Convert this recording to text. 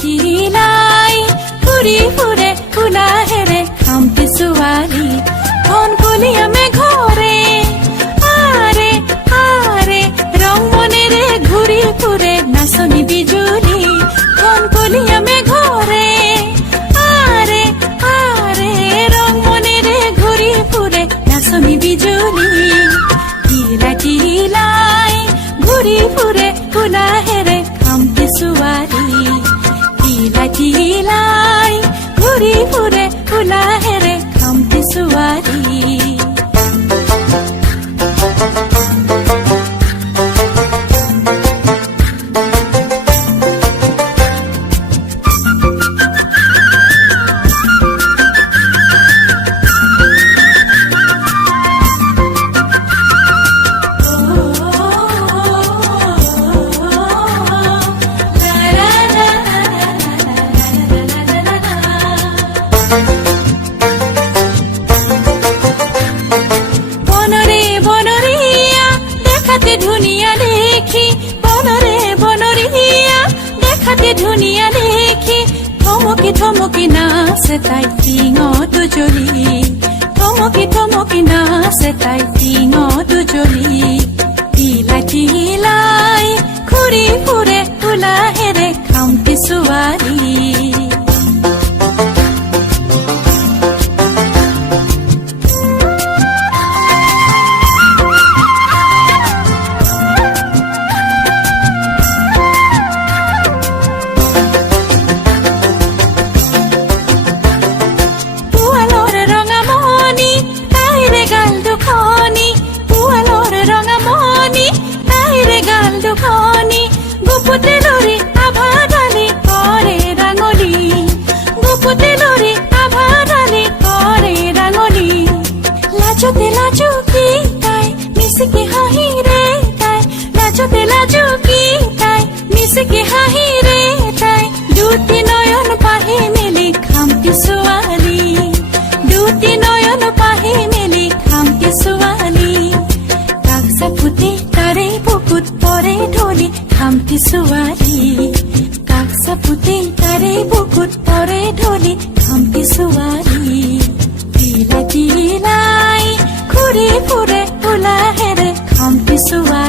টিলাই ফুৰি ফুৰে ওলাহেৰে খামটি ছোৱালী ধন কলিয়া মেঘৰে আৰে আৰে ৰং মনেৰে ঘূৰি ফুৰে নাচনি বিজুলী ধন কলিয়া মেঘৰে আৰে আৰে ৰং মনেৰে ঘূৰি ফুৰে নাচনি বিজুলী টিলাই টিলাই ঘূৰি ফুৰে ওলাহেৰে খামটি ছোৱালী টিলাই টিলাই ঘূৰি ফুৰে ওলাহেৰে খামটি ছোৱালী ধুনিয়া দেখি বনরে বনরিয়া দেখাতে ধুনিয়া দেখি থমকি থমকি নাচে তাই টিঙত জ্বলি থমকি থমকি নাচে তাই টিঙত জ্বলি টিলাই টিলাই ঘূৰি ফুৰে ওলাহেৰে খামটি ছোৱালী লাজতে লাজুকি তাই মিছিকে হাঁহি ৰে তাই লাজতে লাজুকি তাই মিছিকে হাঁহি ৰে তাই দুটি নয়ন পাহি মেলি খামটি ছোৱালী দুটি নয়ন পাহি মেলি খামটি ছোৱালী কাকসা ফুটে তাৰে বুকুত পৰে ঢলি খামটি ছোৱালী কাকসা ফুটে তাৰে বুকুত পৰে ঢলি খামটি ছোৱালী টিলাই টিলাই ঘূৰি ফুৰে ওলাহেৰে খামটি ছোৱালী